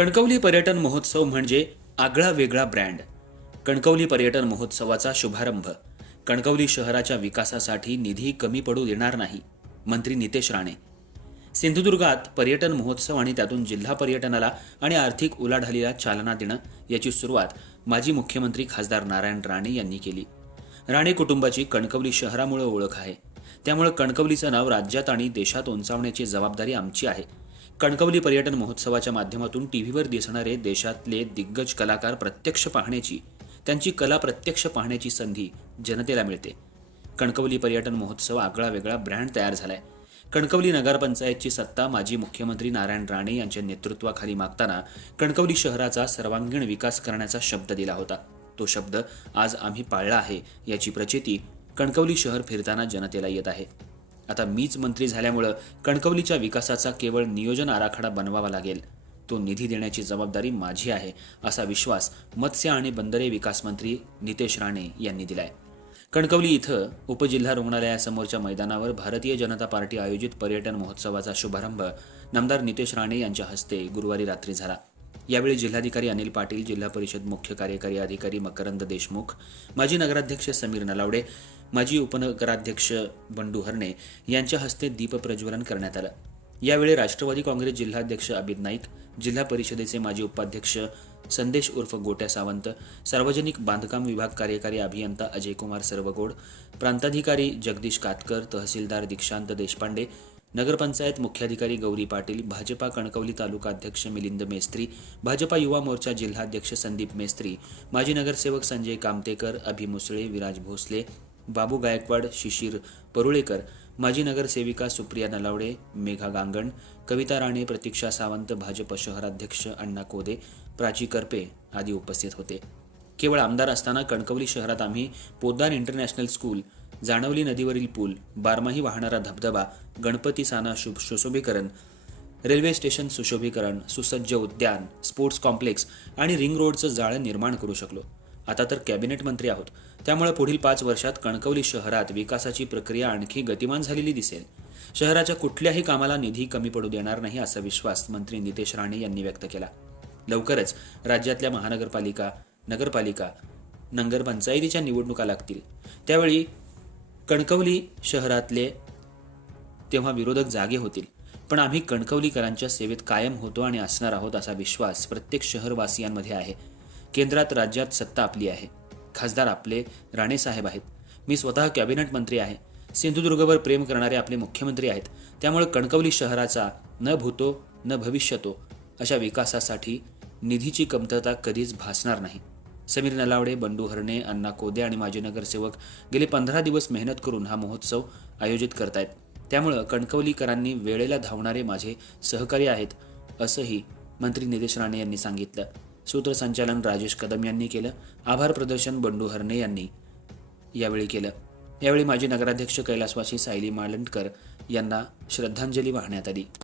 कणकवली पर्यटन महोत्सव म्हणजे आगळा वेगळा ब्रँड. कणकवली पर्यटन महोत्सवाचा शुभारंभ. कणकवली शहराच्या विकासासाठी निधी कमी पडू देणार नाही मंत्री नितेश राणे. सिंधुदुर्गात पर्यटन महोत्सव आणि त्यातून जिल्हा पर्यटनाला आणि आर्थिक उलाढालीला चालना देणं याची सुरुवात माजी मुख्यमंत्री खासदार नारायण राणे यांनी केली. राणे कुटुंबाची कणकवली शहरामुळे ओळख आहे. त्यामुळे कणकवलीचं नाव राज्यात आणि देशात उंचावण्याची जबाबदारी आमची आहे. कणकवली पर्यटन महोत्सवाच्या माध्यमातून टी व्हीवर दिसणारे देशातले दिग्गज कलाकार प्रत्यक्ष पाहण्याची त्यांची कला प्रत्यक्ष पाहण्याची संधी जनतेला मिळते. कणकवली पर्यटन महोत्सव आगळा वेगळा ब्रँड तयार झालाय. कणकवली नगरपंचायतची सत्ता माजी मुख्यमंत्री नारायण राणे यांच्या नेतृत्वाखाली मागताना कणकवली शहराचा सर्वांगीण विकास करण्याचा शब्द दिला होता. तो शब्द आज आम्ही पाळला आहे याची प्रचिती कणकवली शहर फिरताना जनतेला येत आहे. आता मीच मंत्री झाल्यामुळं कणकवलीच्या विकासाचा केवळ नियोजन आराखडा बनवावा लागेल. तो निधी देण्याची जबाबदारी माझी आहे असा विश्वास मत्स्य आणि बंदरे विकास मंत्री नितेश राणे यांनी दिलाय. कणकवली इथं उपजिल्हा रुग्णालयासमोरच्या मैदानावर भारतीय जनता पार्टी आयोजित पर्यटन महोत्सवाचा शुभारंभ नामदार नितेश राणे यांच्या हस्ते गुरुवारी रात्री झाला. यावेळी जिल्हाधिकारी अनिल पाटील जिल्हा परिषद मुख्य कार्यकारी अधिकारी मकरंद देशमुख माजी नगराध्यक्ष समीर नलावडे माजी उपनगराध्यक्ष बंडू हरणे यांच्या हस्ते दीपप्रज्वलन करण्यात आलं. यावेळी राष्ट्रवादी काँग्रेस जिल्हाध्यक्ष अबिद नाईक जिल्हा परिषदेचे माजी उपाध्यक्ष संदेश उर्फ गोट्या सावंत सार्वजनिक बांधकाम विभाग कार्यकारी अभियंता अजयकुमार सर्वगोड प्रांताधिकारी जगदीश कातकर तहसीलदार दीक्षांत देशपांडे नगरपंचायत मुख्याधिकारी गौरी पाटील भाजपा कणकवली तालुका अध्यक्ष मिलिंद मेस्त्री भाजपा युवा मोर्चा जिल्हाध्यक्ष संदीप मेस्त्री माजी नगरसेवक संजय कामतेकर अभि मुसळे विराज भोसले बाबू गायकवाड शिशिर परुळेकर माजी नगरसेविका सुप्रिया नलावडे मेघा गांगण कविता राणे प्रतीक्षा सावंत भाजप शहराध्यक्ष अण्णा कोदे प्राची करपे आदी उपस्थित होते. केवळ आमदार असताना कणकवली शहरात आम्ही पोद्दार इंटरनॅशनल स्कूल जाणवली नदीवरील पूल बारमाही वाहणारा धबधबा गणपती साना शुभ सुशोभीकरण रेल्वे स्टेशन सुशोभीकरण सुसज्ज उद्यान स्पोर्ट्स कॉम्प्लेक्स आणि रिंग रोडचं जाळं निर्माण करू शकलो. आता तर कॅबिनेट मंत्री आहोत. त्यामुळे पुढील पाच वर्षात कणकवली शहरात विकासाची प्रक्रिया आणखी गतिमान झालेली दिसेल. शहराच्या कुठल्याही कामाला निधी कमी पडू देणार नाही असा विश्वास मंत्री नितेश राणे यांनी व्यक्त केला. लवकरच राज्यातल्या महानगरपालिका नगरपालिका नगरपंचायतीच्या निवडणुका लागतील. त्यावेळी कणकवली शहरातले तेव्हा विरोधक जागे होतील. पण आम्ही कणकवलीकरांच्या सेवेत कायम होतो आणि असणार आहोत असा विश्वास प्रत्येक शहरवासियांमध्ये आहे. केंद्रात राज्यात सत्ता आपली आहे. खासदार आपले राणेसाहेब आहेत. मी स्वतः कॅबिनेट मंत्री आहे. सिंधुदुर्गवर प्रेम करणारे आपले मुख्यमंत्री आहेत. त्यामुळे कणकवली शहराचा न भूतो न भविष्यतो अशा विकासासाठी निधीची कमतरता कधीच भासणार नाही. समीर नलावडे बंडू हरणे अण्णा कोदे आणि माजी नगरसेवक गेले पंधरा दिवस मेहनत करून हा महोत्सव आयोजित करतायत. त्यामुळं कणकवलीकरांनी वेळेला धावणारे माझे सहकारी आहेत असंही मंत्री नितेश राणे यांनी सांगितलं. सूत्रसंचालन राजेश कदम यांनी केलं. आभार प्रदर्शन बंडू हरणे यांनी यावेळी केलं. यावेळी माजी नगराध्यक्ष कैलासवासी सायली मालंडकर यांना श्रद्धांजली वाहण्यात आली.